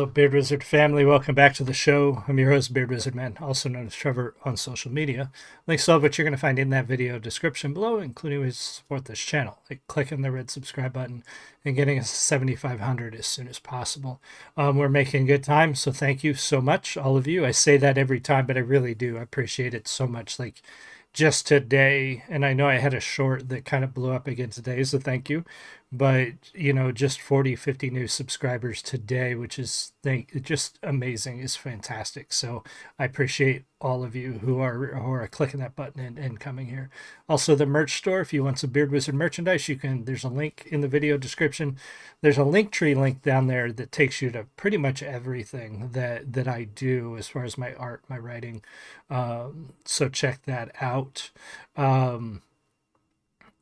Hello, Beard Wizard family. Welcome back to the show. I'm your host, Beard Wizard Man, also known as Trevor on social media. Links to all of what you're going to find in that video description below, including ways to support this channel, like clicking the red subscribe button and getting us to 7,500 as soon as possible. We're making good time, so thank you so much, all of you. I say that every time, but I really do. I appreciate it so much. Like, just today, and I know I had a short that kind of blew up again today, so thank you. But, you know, just 40, 50 new subscribers today, which is just amazing, is fantastic. So I appreciate all of you who are clicking that button and coming here. Also, the merch store, if you want some Beard Wizard merchandise, there's a link in the video description. There's a Linktree link down there that takes you to pretty much everything that I do as far as my art, my writing. So check that out.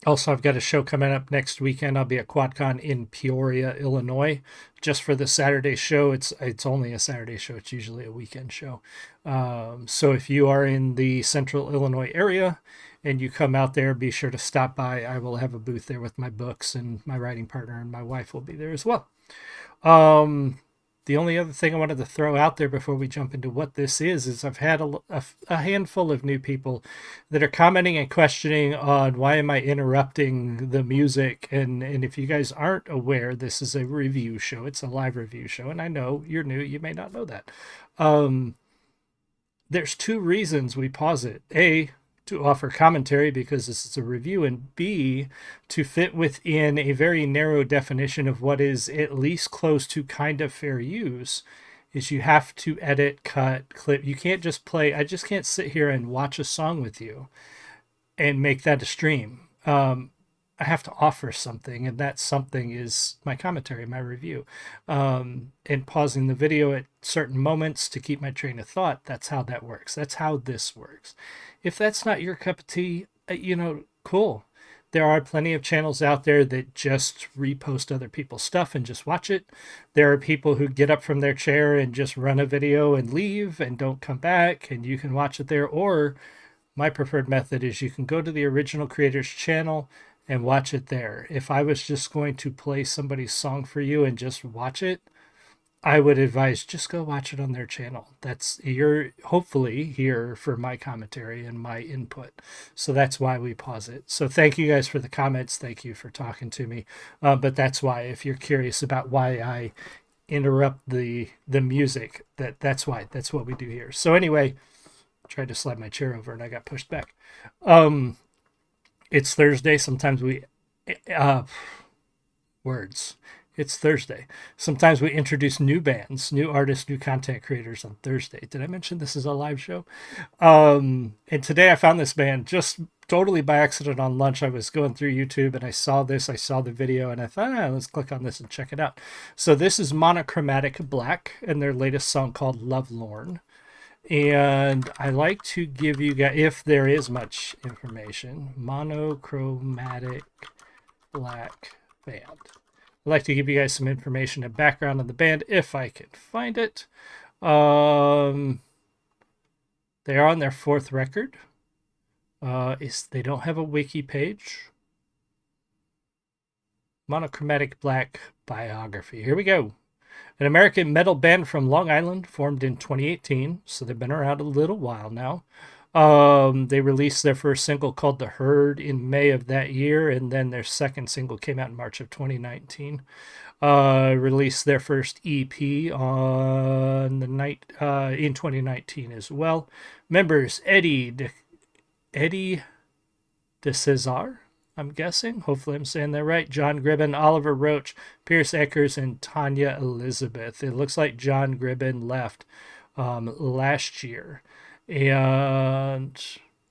Also, I've got a show coming up next weekend. I'll be at QuadCon in Peoria, Illinois, just for the Saturday show. It's only a Saturday show. It's usually a weekend show. So if you are in the central Illinois area and you come out there, be sure to stop by. I will have a booth there with my books, and my writing partner and my wife will be there as well. The only other thing I wanted to throw out there before we jump into what this is I've had a handful of new people that are commenting and questioning on why am I interrupting the music. And if you guys aren't aware, this is a review show. It's a live review show. And I know you're new. You may not know that. There's two reasons we pause it. A, to offer commentary because this is a review, and B, to fit within a very narrow definition of what is at least close to kind of fair use, is you have to edit, cut, clip. You can't just play. I just can't sit here and watch a song with you and make that a stream. I have to offer something, and that something is my commentary, my review. And pausing the video at certain moments to keep my train of thought, that's how that works. That's how this works. If that's not your cup of tea, cool. There are plenty of channels out there that just repost other people's stuff and just watch it. There are people who get up from their chair and just run a video and leave and don't come back, and you can watch it there. Or my preferred method is you can go to the original creator's channel and watch it there. If I was just going to play somebody's song for you and just watch it, I would advise just go watch it on their channel. You're hopefully here for my commentary and my input. So that's why we pause it. So thank you guys for the comments. Thank you for talking to me. But that's why, if you're curious about why I interrupt the music, that's why. That's what we do here. So anyway, I tried to slide my chair over and I got pushed back. It's Thursday. Sometimes It's Thursday. Sometimes we introduce new bands, new artists, new content creators on Thursday. Did I mention this is a live show? And today I found this band just totally by accident on lunch. I was going through YouTube and I saw this. I saw the video and I thought, let's click on this and check it out. So this is Monochromatic Black and their latest song called Lovelorn. And I like to give you guys, if there is much information, Monochromatic Black Band. I'd like to give you guys some information and background on the band if I can find it. They are on their fourth record. They don't have a wiki page. Monochromatic Black biography. Here we go. An American metal band from Long Island, formed in 2018, so they've been around a little while now. They released their first single called The Herd in May of that year, and then their second single came out in March of 2019. Released their first EP on the night in 2019 as well. Members Eddie DeCesar, I'm guessing. Hopefully I'm saying that right. John Gribben, Oliver Roach, Pierce Eckers, and Tanya Elizabeth. It looks like John Gribben left last year. And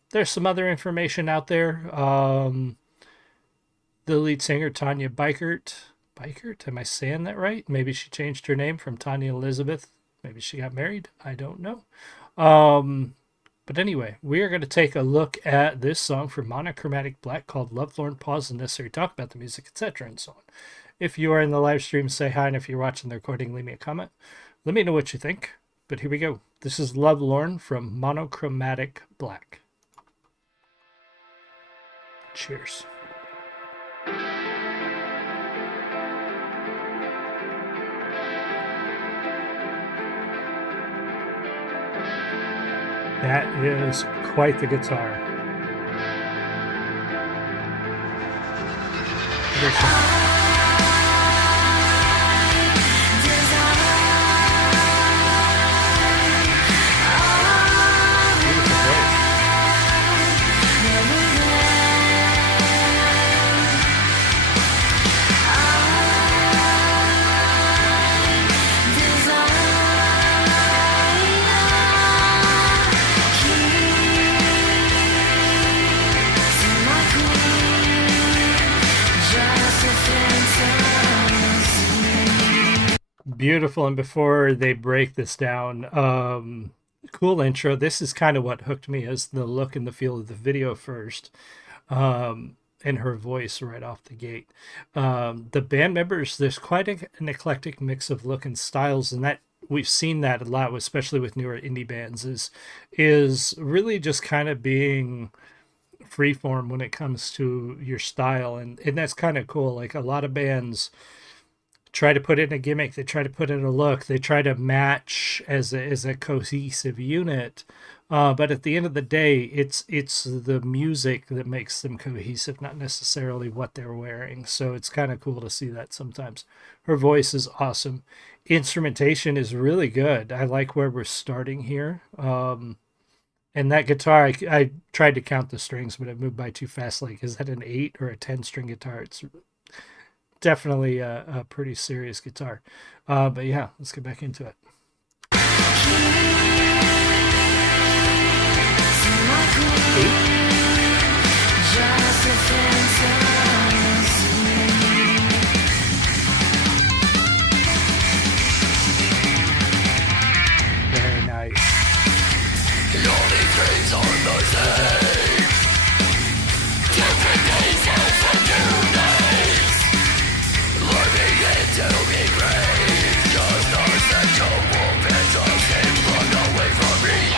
there's some other information out there. The lead singer, Tanya Bikert. Am I saying that right? Maybe she changed her name from Tanya Elizabeth. Maybe she got married. I don't know. But anyway, we are going to take a look at this song from Monochromatic Black called Lovelorn. Pause and necessary talk about the music, etc. and so on. If you are in the live stream, say hi. And if you're watching the recording, leave me a comment. Let me know what you think. But here we go. This is Lovelorn from Monochromatic Black. Cheers. That is quite the guitar. Beautiful. And before they break this down, cool intro. This is kind of what hooked me, as the look and the feel of the video first, and her voice right off the gate. The band members, there's quite an eclectic mix of look and styles, and that we've seen that a lot, especially with newer indie bands, is really just kind of being freeform when it comes to your style, and that's kind of cool. Like, a lot of bands try to put in a gimmick, they try to put in a look, they try to match as a cohesive unit, but at the end of the day, it's the music that makes them cohesive, not necessarily what they're wearing. So it's kind of cool to see that sometimes. Her voice is awesome. Instrumentation is really good. I like where we're starting here. And that guitar, I tried to count the strings, but it moved by too fast. Like, is that an 8 or a 10 string guitar? It's definitely a pretty serious guitar. But yeah, let's get back into it. Very nice. The only dreams are the same. Different days and new days. Learning it to be great. Just essential movement of him run away from reality.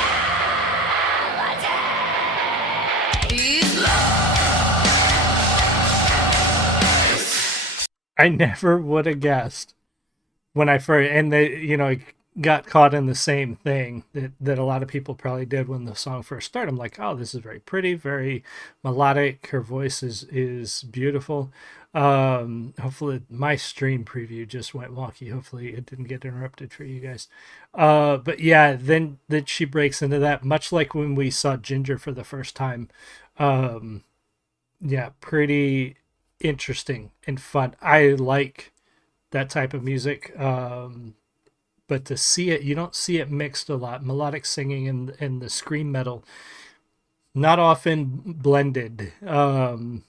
I never would have guessed when I first, and they, got caught in the same thing that a lot of people probably did when the song first started. I'm like, oh, this is very pretty, very melodic. Her voice is beautiful. Hopefully my stream preview just went wonky. Hopefully it didn't get interrupted for you guys. But yeah, then she breaks into that, much like when we saw Ginger for the first time. Yeah, pretty interesting and fun. I like that type of music. But to see it, you don't see it mixed a lot. Melodic singing and the scream metal, not often blended in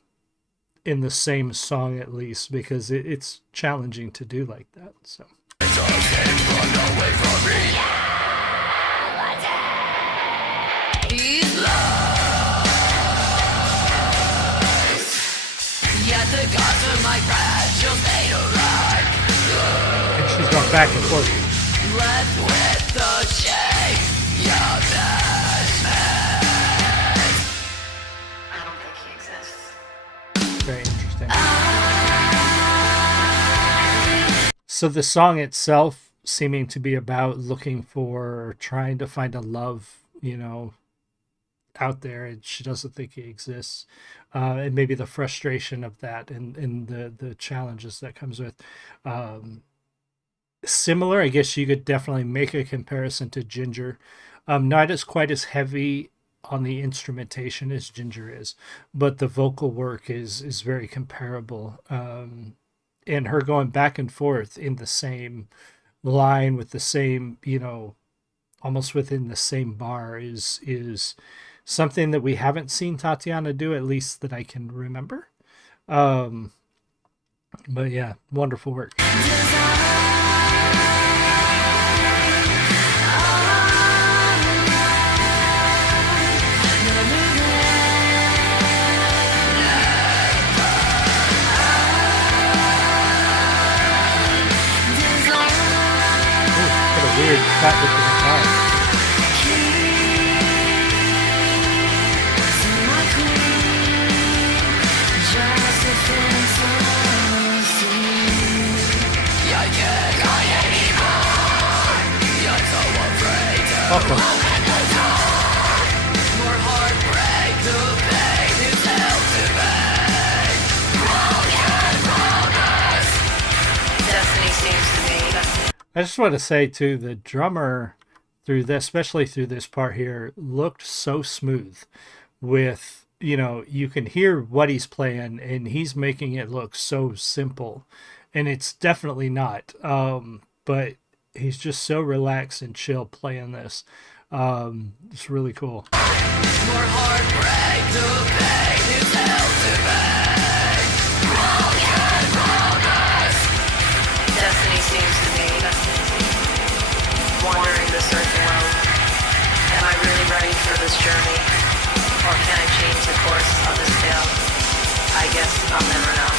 the same song, at least, because it's challenging to do like that. So. And she's going back and forth. Left with the shame, your bashment. I don't think he exists. Very interesting. So the song itself seeming to be about looking for, trying to find a love, out there, and she doesn't think he exists. And maybe the frustration of that and the challenges that comes with. Similar, I guess you could definitely make a comparison to Ginger. Not as quite as heavy on the instrumentation as Ginger is, but the vocal work is very comparable. And her going back and forth in the same line with the same, almost within the same bar is something that we haven't seen Tatiana do, at least that I can remember. But yeah, wonderful work. Weird cut with the guitar. Welcome. I just want to say too, the drummer through this, especially through this part here, looked so smooth. With you can hear what he's playing, and he's making it look so simple, and it's definitely not. But he's just so relaxed and chill playing this. It's really cool. More heartbreak, the pain is held to me. Broken promise. Destiny seems to be wandering this earth world. Am I really ready for this journey? Or can I change the course of this tale? I guess I'll never know.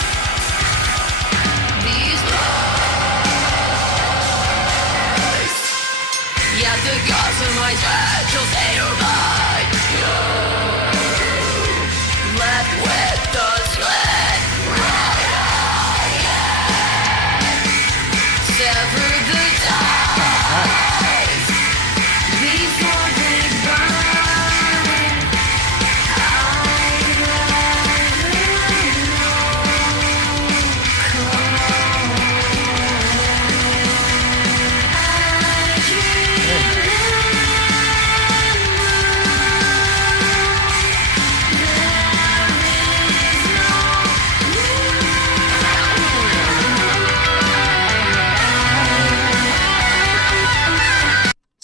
These lies, yet the gods of my special state of mind. Left with the sweat, sever the ties before they burn. I'd rather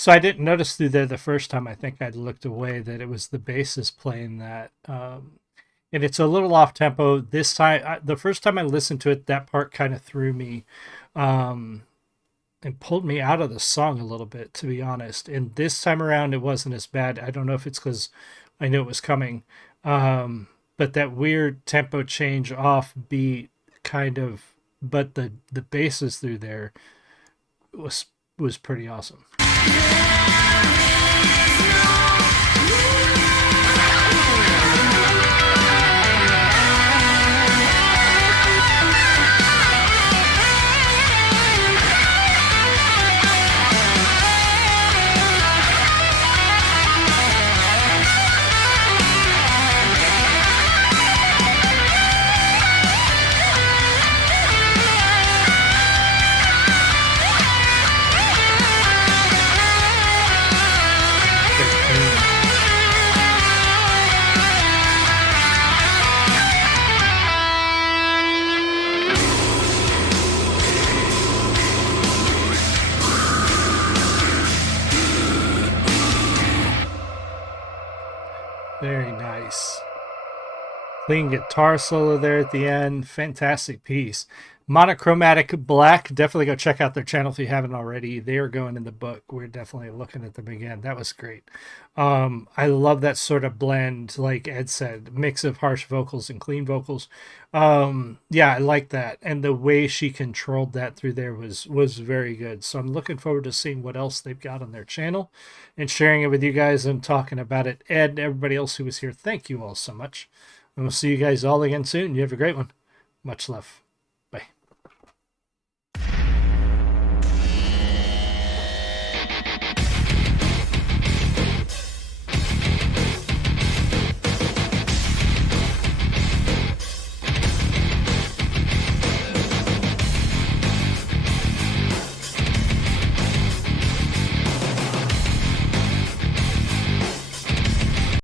So I didn't notice through there the first time. I think I looked away that it was the bassist playing that. And it's a little off tempo. This time, the first time I listened to it, that part kind of threw me and pulled me out of the song a little bit, to be honest. And this time around, it wasn't as bad. I don't know if it's because I knew it was coming. But that weird tempo change off beat kind of, but the basses through there was pretty awesome. Very nice. Clean guitar solo there at the end. Fantastic piece. Monochromatic Black. Definitely go check out their channel if you haven't already. They are going in the book. We're definitely looking at them again. That was great. I love that sort of blend, like Ed said, mix of harsh vocals and clean vocals. Yeah, I like that. And the way she controlled that through there was very good. So I'm looking forward to seeing what else they've got on their channel and sharing it with you guys and talking about it. Ed and everybody else who was here, thank you all so much. And we'll see you guys all again soon. You have a great one. Much love.